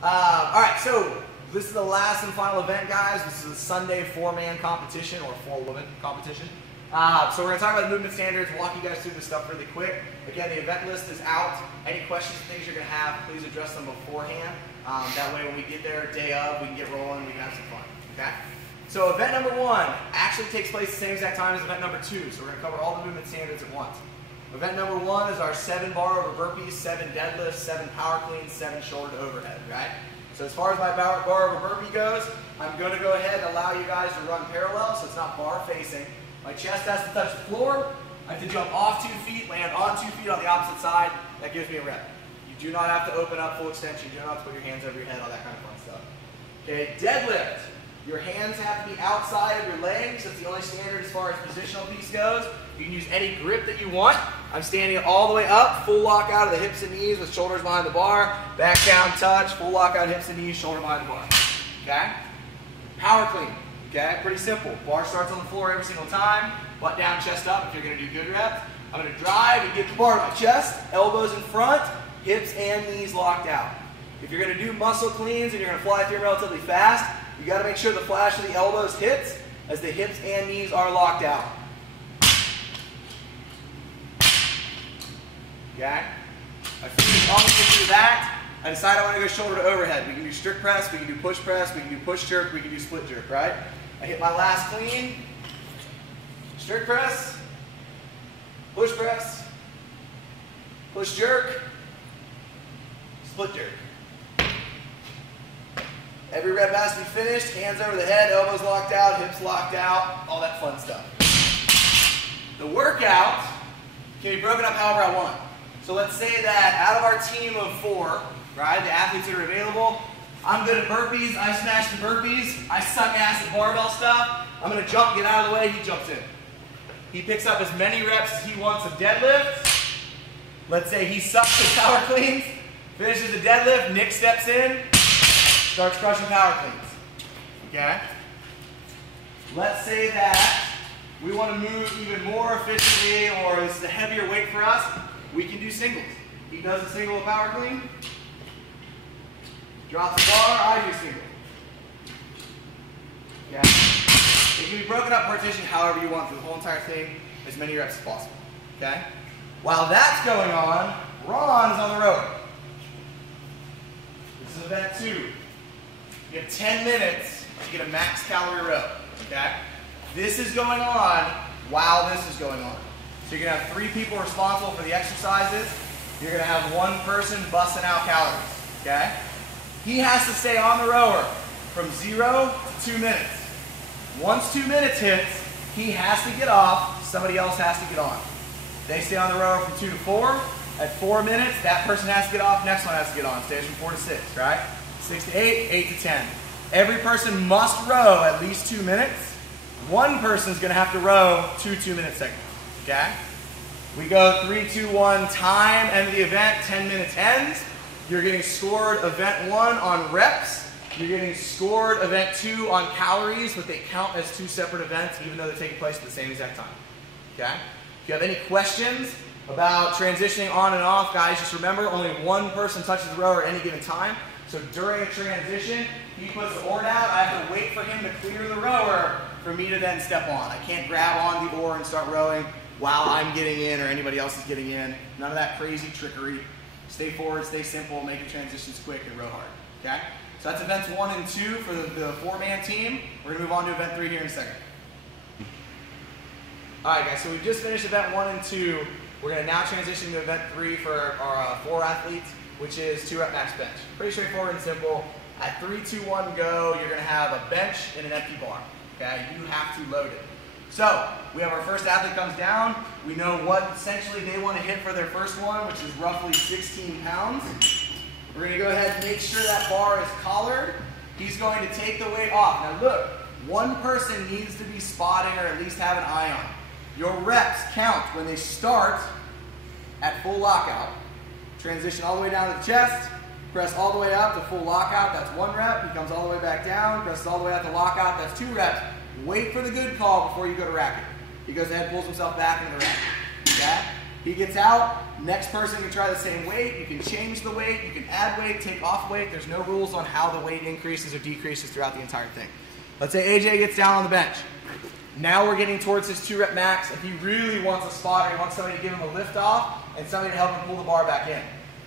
All right, so this is the last and final event, guys. This is a Sunday 4-man competition or 4-woman competition. So we're going to talk about the movement standards, walk you guys through this stuff really quick. Again, the event list is out. Any questions, things you're going to have, please address them beforehand. That way when we get there, day of, we can get rolling, we can have some fun. Okay? So event number 1 actually takes place the same exact time as event number 2. So we're going to cover all the movement standards at once. Event number 1 is our 7 bar over burpees, 7 deadlifts, 7 power cleans, 7 shoulder to overhead, right? So as far as my bar over burpee goes, I'm going to go ahead and allow you guys to run parallel, so it's not bar facing. My chest has to touch the floor. I have to jump off 2 feet, land on 2 feet on the opposite side. That gives me a rep. You do not have to open up full extension. You do not have to put your hands over your head, all that kind of fun stuff. Okay, deadlift. Your hands have to be outside of your legs. That's the only standard as far as positional piece goes. You can use any grip that you want. I'm standing all the way up, full lock out of the hips and knees with shoulders behind the bar. Back down, touch, full lock out hips and knees, shoulder behind the bar. Okay? Power clean. Okay? Pretty simple. Bar starts on the floor every single time. Butt down, chest up if you're going to do good reps. I'm going to drive and get the bar to my chest, elbows in front, hips and knees locked out. If you're going to do muscle cleans and you're going to fly through them relatively fast, you got to make sure the flash of the elbows hits as the hips and knees are locked out. Okay? I finish almost through that. I decide I want to go shoulder to overhead. We can do strict press, we can do push press, we can do push jerk, we can do split jerk, right? I hit my last clean. Strict press, push jerk, split jerk. Every rep has to be finished, hands over the head, elbows locked out, hips locked out, all that fun stuff. The workout can be broken up however I want. So let's say that out of our team of 4, right, the athletes that are available, I'm good at burpees, I smash the burpees, I suck ass at barbell stuff, I'm going to jump, get out of the way, he jumps in. He picks up as many reps as he wants of deadlifts. Let's say he sucks at power cleans, finishes the deadlift, Nick steps in, starts crushing power cleans. Okay? Let's say that we want to move even more efficiently, or this is a heavier weight for us, we can do singles. He does a single power clean, drops the bar, I do single. Okay? It can be broken up partition however you want through the whole entire thing, as many reps as possible. Okay? While that's going on, Ron is on the rower. This is event 2. You have 10 minutes to get a max calorie row. Okay? This is going on while this is going on. So you're going to have 3 people responsible for the exercises. You're going to have 1 person busting out calories. Okay? He has to stay on the rower from 0 to 2 minutes. Once 2 minutes hits, he has to get off, somebody else has to get on. They stay on the rower from 2 to 4. At 4 minutes, that person has to get off, next one has to get on. Stays from 4 to 6, right? 6 to 8, 8 to 10. Every person must row at least 2 minutes. 1 person is going to have to row 2 2-minute segments. Okay? We go 3, 2, 1, time, end of the event, 10 minutes ends. You're getting scored event 1 on reps. You're getting scored event 2 on calories, but they count as 2 separate events, even though they're taking place at the same exact time. Okay? If you have any questions about transitioning on and off, guys, just remember only 1 person touches the rower at any given time. So during a transition, he puts the oar down. I have to wait for him to clear the rower for me to then step on. I can't grab on the oar and start rowing while I'm getting in or anybody else is getting in. None of that crazy trickery. Stay forward, stay simple, make your transitions quick, and row hard. Okay? So that's events 1 and 2 for the 4-man team. We're going to move on to event 3 here in a second. Alright guys, so we just finished event 1 and 2. We're going to now transition to event 3 for our 4 athletes, which is 2-rep max bench. Pretty straightforward and simple. At 3, 2, 1, go, you're going to have a bench and an empty bar. Okay? You have to load it. So, we have our first athlete comes down. We know what essentially they want to hit for their first one, which is roughly 16 pounds. We're going to go ahead and make sure that bar is collared. He's going to take the weight off. Now look, 1 person needs to be spotting or at least have an eye on. Your reps count when they start at full lockout. Transition all the way down to the chest. Press all the way up to full lockout. That's 1 rep. He comes all the way back down. Presses all the way up to lockout. That's 2 reps. Wait for the good call before you go to racket. He goes ahead, pulls himself back into the racket. Okay? He gets out, next person can try the same weight, you can change the weight, you can add weight, take off weight. There's no rules on how the weight increases or decreases throughout the entire thing. Let's say AJ gets down on the bench. Now we're getting towards his 2 rep max, and he really wants a spotter. He wants somebody to give him a lift off and somebody to help him pull the bar back in.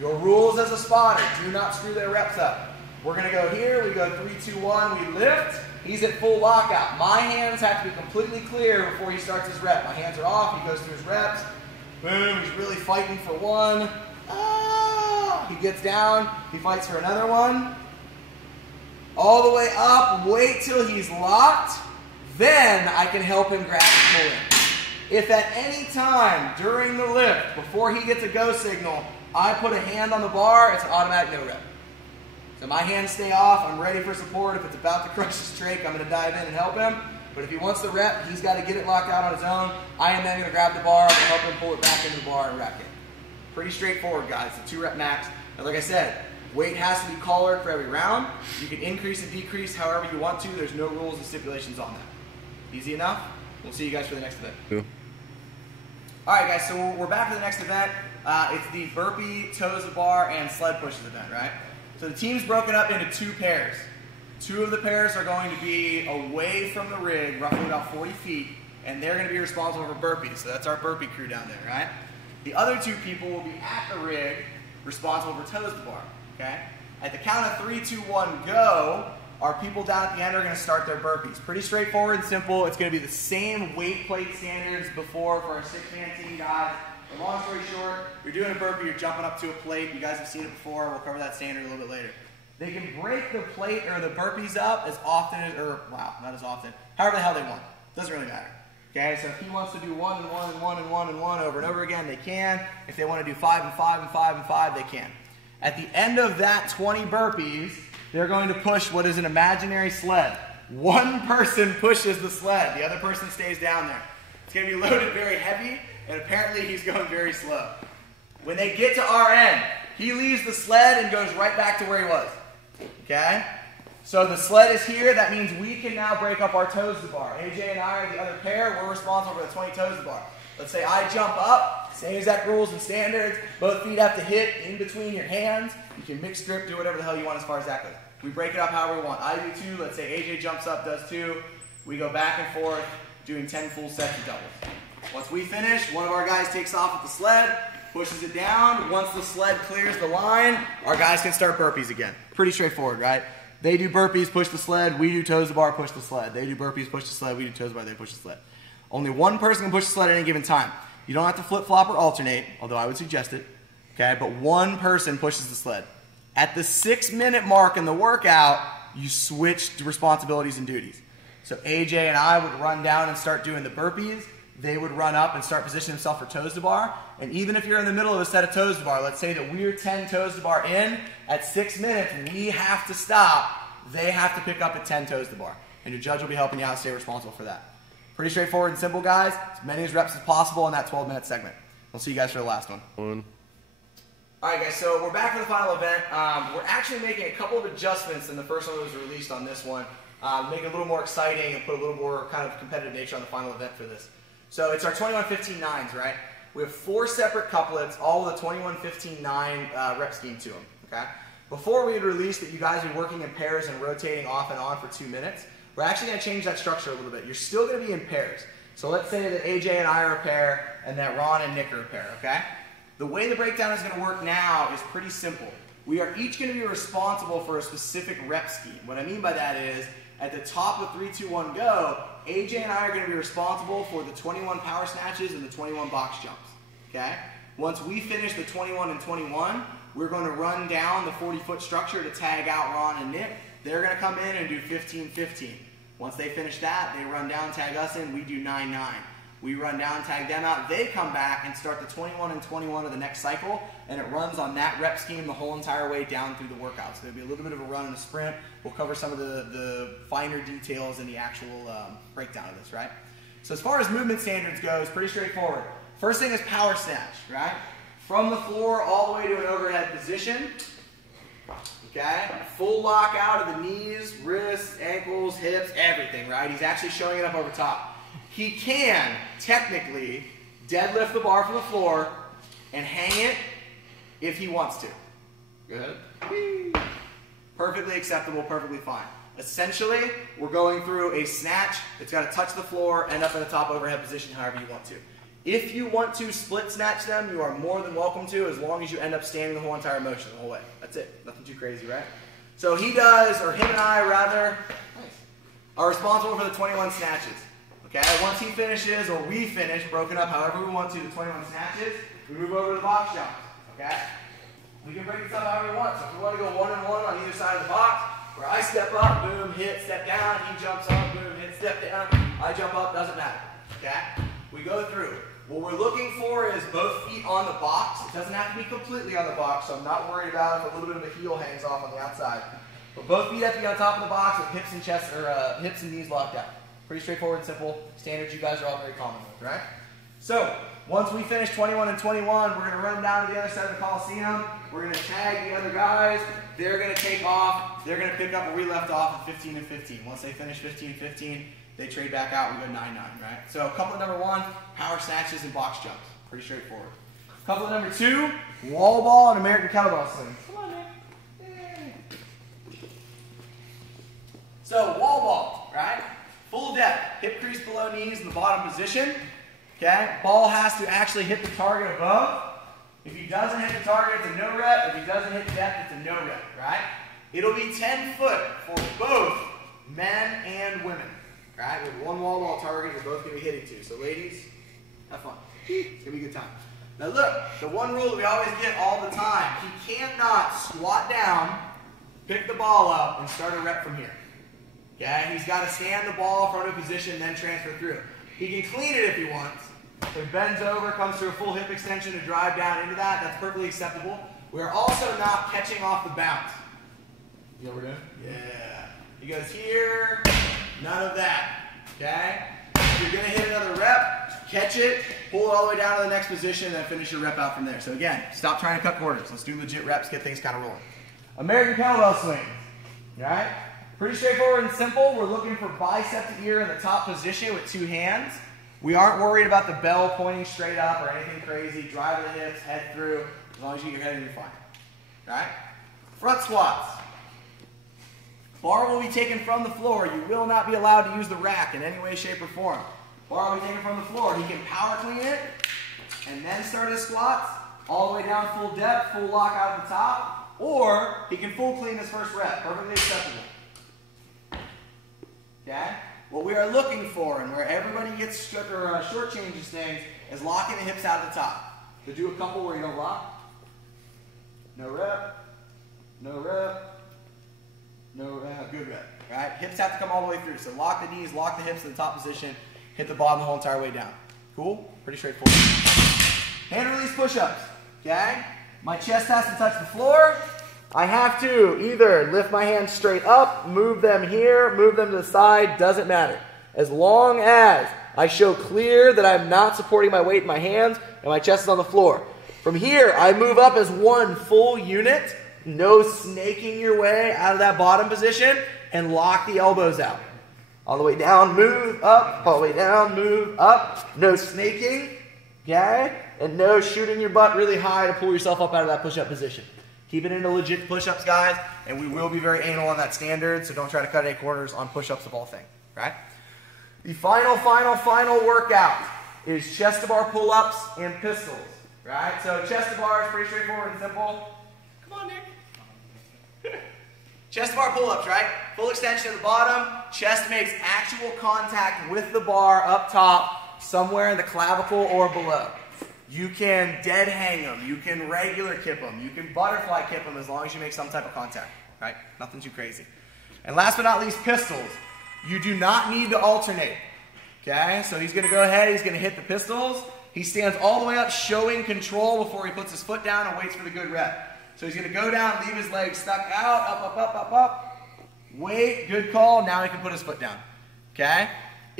Your rules as a spotter, do not screw their reps up. We're gonna go here, we go 3, 2, 1, we lift. He's at full lockout. My hands have to be completely clear before he starts his rep. My hands are off, he goes through his reps. Boom, he's really fighting for 1. Ah, he gets down, he fights for another 1. All the way up, wait till he's locked. Then I can help him grab and pull in. If at any time during the lift, before he gets a go signal, I put a hand on the bar, it's an automatic no rep. So my hands stay off, I'm ready for support. If it's about to crush his trach, I'm gonna dive in and help him. But if he wants the rep, he's gotta get it locked out on his own. I am then gonna grab the bar and help him pull it back into the bar and rack it. Pretty straightforward, guys, the 2 rep max. And like I said, weight has to be collared for every round. You can increase and decrease however you want to. There's no rules and stipulations on that. Easy enough? We'll see you guys for the next event. Yeah. Alright guys, so we're back for the next event. It's the burpee, toes to bar, and sled pushes event, right? So the team's broken up into 2 pairs. 2 of the pairs are going to be away from the rig, roughly about 40 feet, and they're going to be responsible for burpees. So that's our burpee crew down there, right? The other 2 people will be at the rig, responsible for toes to bar, okay? At the count of 3, 2, 1, go, our people down at the end are going to start their burpees. Pretty straightforward and simple. It's going to be the same weight plate standards before for our 6-man team guys. But long story short, you're doing a burpee, you're jumping up to a plate. You guys have seen it before. We'll cover that standard a little bit later. They can break the plate or the burpees up as often as, or wow, not as often, however the hell they want. Doesn't really matter. Okay, so if he wants to do 1 and 1 and 1 and 1 and 1 over and over again, they can. If they want to do 5 and 5 and 5 and 5, they can. At the end of that 20 burpees, they're going to push what is an imaginary sled. One person pushes the sled, the other person stays down there. It's going to be loaded very heavy, and apparently he's going very slow. When they get to our end, he leaves the sled and goes right back to where he was. Okay? So the sled is here, that means we can now break up our toes to bar. AJ and I are the other pair, we're responsible for the 20 toes to bar. Let's say I jump up, same exact rules and standards, both feet have to hit in between your hands. You can mix grip, do whatever the hell you want as far as that goes. We break it up however we want. I do 2, let's say AJ jumps up, does 2. We go back and forth, doing 10 full sets of doubles. Once we finish, one of our guys takes off with the sled, pushes it down. Once the sled clears the line, our guys can start burpees again. Pretty straightforward, right? They do burpees, push the sled. We do toes to bar, push the sled. They do burpees, push the sled. We do toes to bar, they push the sled. Only one person can push the sled at any given time. You don't have to flip-flop or alternate, although I would suggest it. Okay, but one person pushes the sled. At the 6-minute mark in the workout, you switch responsibilities and duties. So AJ and I would run down and start doing the burpees. They would run up and start positioning themselves for toes to bar. And even if you're in the middle of a set of toes to bar, let's say that we're 10 toes to bar in, at 6 minutes, we have to stop. They have to pick up at 10 toes to bar. And your judge will be helping you out to stay responsible for that. Pretty straightforward and simple, guys. As many reps as possible in that 12-minute segment. We'll see you guys for the last one. Alright guys, so we're back for the final event. We're actually making a couple of adjustments in the first one that was released on this one. Make it a little more exciting and put a little more kind of competitive nature on the final event for this. So it's our 21-15-9s, right? We have 4 separate couplets, all with a 21-15-9 rep scheme to them, okay? Before we had released that you guys would be working in pairs and rotating off and on for 2 minutes, we're actually going to change that structure a little bit. You're still going to be in pairs. So let's say that AJ and I are a pair and that Ron and Nick are a pair, okay? The way the breakdown is going to work now is pretty simple. We are each going to be responsible for a specific rep scheme. What I mean by that is, at the top of 3, 2, 1, go, AJ and I are going to be responsible for the 21 power snatches and the 21 box jumps, okay? Once we finish the 21 and 21, we're going to run down the 40-foot structure to tag out Ron and Nick. They're going to come in and do 15-15. Once they finish that, they run down, tag us in, we do 9-9. We run down, tag them out, they come back and start the 21 and 21 of the next cycle, and it runs on that rep scheme the whole entire way down through the workout. So there'll be a little bit of a run and a sprint. We'll cover some of the finer details in the actual breakdown of this, right? So as far as movement standards goes, pretty straightforward. First thing is power snatch, right? From the floor all the way to an overhead position. Okay, full lock out of the knees, wrists, ankles, hips, everything, right? He's actually showing it up over top. He can, technically, deadlift the bar from the floor, and hang it if he wants to. Go ahead. Whee. Perfectly acceptable, perfectly fine. Essentially, we're going through a snatch. It's got to touch the floor, end up in the top overhead position however you want to. If you want to split snatch them, you are more than welcome to, as long as you end up standing the whole entire motion the whole way. That's it. Nothing too crazy, right? So he does, or him and I rather, are responsible for the 21 snatches. Okay? Once he finishes, or we finish, broken up however we want to, the 21 snatches, we move over to the box jumps. Okay? We can break this up however we want. So if we want to go 1-on-1 on either side of the box, where I step up, boom, hit, step down, he jumps up, boom, hit, step down, I jump up, doesn't matter. Okay? We go through. What we're looking for is both feet on the box. It doesn't have to be completely on the box, so I'm not worried about if a little bit of the heel hangs off on the outside. But both feet have to be on top of the box with hips and chest, or hips and knees locked out. Pretty straightforward and simple. Standards you guys are all very common with, right? So, once we finish 21 and 21, we're going to run them down to the other side of the Coliseum. We're going to tag the other guys. They're going to take off. They're going to pick up where we left off at 15 and 15. Once they finish 15 and 15, they trade back out. We go 9-9, right? So, couplet number 1, power snatches and box jumps. Pretty straightforward. Couplet number 2, wall ball and American kettlebell swings. Come on, man. Yay. So, wall ball, right? Full depth. Hip crease below knees in the bottom position. Okay? Ball has to actually hit the target above. If he doesn't hit the target, it's a no rep. If he doesn't hit depth, it's a no rep, right? It'll be 10 foot for both men and women, right? With one wall ball target, you're both going to be hitting to. So ladies, have fun. It's going to be a good time. Now look, the one rule that we always get all the time, he cannot squat down, pick the ball up, and start a rep from here. Okay? He's got to stand the ball from a position, then transfer through. He can clean it if he wants. So he bends over, comes to a full hip extension to drive down into that. That's perfectly acceptable. We're also not catching off the bounce. You know what we're doing? Yeah. He goes here, none of that. Okay? If you're going to hit another rep, catch it, pull it all the way down to the next position, and then finish your rep out from there. So again, stop trying to cut corners. Let's do legit reps, get things kind of rolling. American kettlebell swings. Alright? Pretty straightforward and simple. We're looking for bicep to ear in the top position with 2 hands. We aren't worried about the bell pointing straight up or anything crazy. Drive the hips, head through. As long as you get your head in, you're fine. Alright? Front squats. Bar will be taken from the floor. You will not be allowed to use the rack in any way, shape, or form. Bar will be taken from the floor. He can power clean it and then start his squats all the way down full depth, full lock out at the top. Or he can full clean his first rep. Perfectly acceptable. Okay? What we are looking for, and where everybody gets shortchanges things, is locking the hips out at the top. So do a couple where you don't lock. No rep. No rep. No rep. Good rep. Right? Hips have to come all the way through. So lock the knees, lock the hips in the top position, hit the bottom the whole entire way down. Cool? Pretty straightforward. Hand release push-ups. Okay? My chest has to touch the floor. I have to either lift my hands straight up, move them here, move them to the side, doesn't matter. As long as I show clear that I'm not supporting my weight in my hands and my chest is on the floor. From here, I move up as one full unit, no snaking your way out of that bottom position, and lock the elbows out. All the way down, move up, all the way down, move up, no snaking, okay? And no shooting your butt really high to pull yourself up out of that push-up position. Keep it into legit push-ups, guys, and we will be very anal on that standard, so don't try to cut any corners on push-ups of all things, right? The final workout is chest-to-bar pull-ups and pistols, right? So chest-to-bar is pretty straightforward and simple. Come on, Nick. Chest-to-bar pull-ups, right? Full extension at the bottom. Chest makes actual contact with the bar up top, somewhere in the clavicle or below. You can dead hang them, you can regular kip them, you can butterfly kip them as long as you make some type of contact, right? Nothing too crazy. And last but not least, pistols. You do not need to alternate, okay? So he's going to go ahead, he's going to hit the pistols. He stands all the way up, showing control before he puts his foot down and waits for the good rep. So he's going to go down, leave his legs stuck out, up. Wait, good call, now he can put his foot down, okay?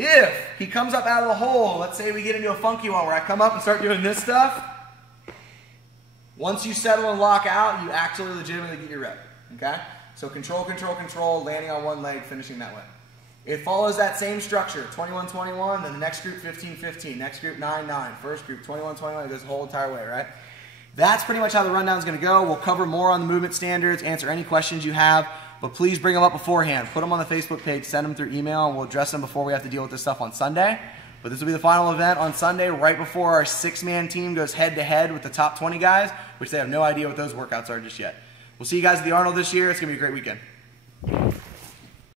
If he comes up out of the hole, let's say we get into a funky one where I come up and start doing this stuff, once you settle and lock out, you actually legitimately get your rep, okay? So control, landing on one leg, finishing that way. It follows that same structure, 21-21, then the next group 15-15, next group 9-9, first group 21-21, it goes the whole entire way, right? That's pretty much how the rundown is going to go. We'll cover more on the movement standards, answer any questions you have, but please bring them up beforehand. Put them on the Facebook page, send them through email, and we'll address them before we have to deal with this stuff on Sunday. But this will be the final event on Sunday, right before our 6-man team goes head-to-head with the top 20 guys, which they have no idea what those workouts are just yet. We'll see you guys at the Arnold this year. It's going to be a great weekend.